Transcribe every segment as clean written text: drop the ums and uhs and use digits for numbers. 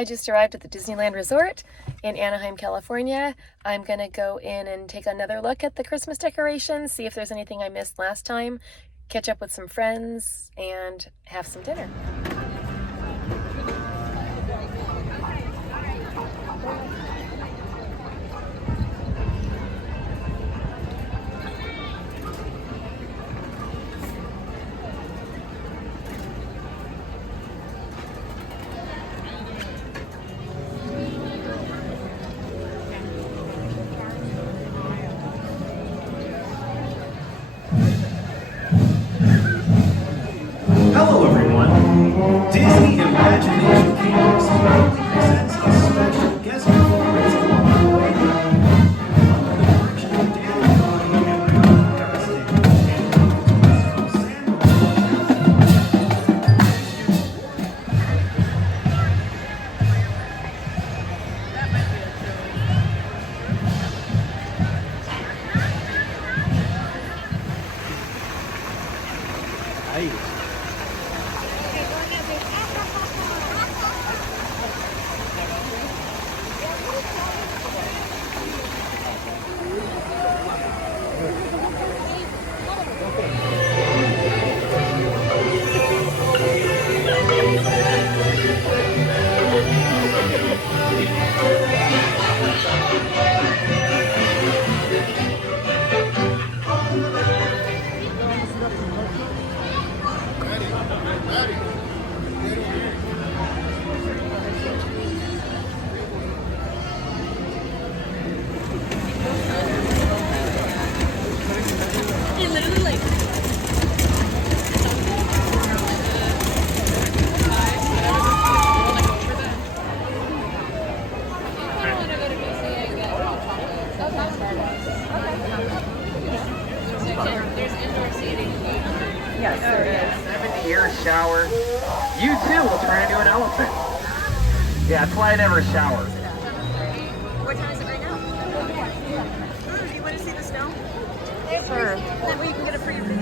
I just arrived at the Disneyland Resort in Anaheim, California. I'm gonna go in and take another look at the Christmas decorations, see if there's anything I missed last time, catch up with some friends, and have some dinner. Hello everyone! Disney Imagination Kingdoms proudly presents a special guest performance along the way. Under the direction of Dan Connie and Rihanna Harrison, and from Yes, there is. 7-year shower. You too will turn into an elephant. Yeah, that's why I never shower. What time is it right now? Do you want to see the snow? Sure. That way you can get a free and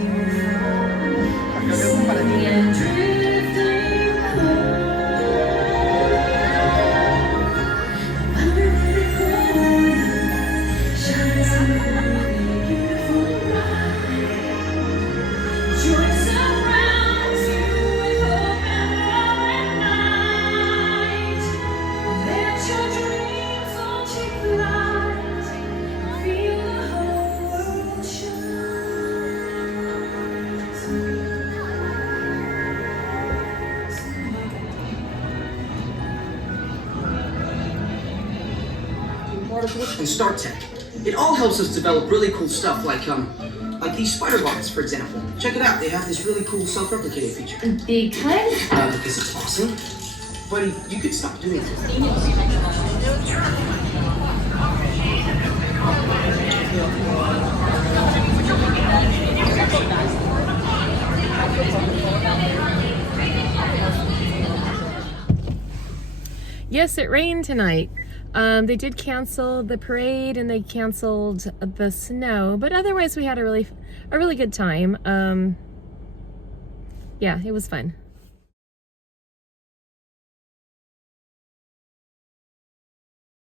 Star Tech. It all helps us develop really cool stuff like these spider bots, for example. Check it out, they have this really cool self-replicating feature. Big time? Because it's awesome. Buddy, you could stop doing it. Yes, it rained tonight. They did cancel the parade and they canceled the snow, but otherwise we had a really good time. Yeah, it was fun.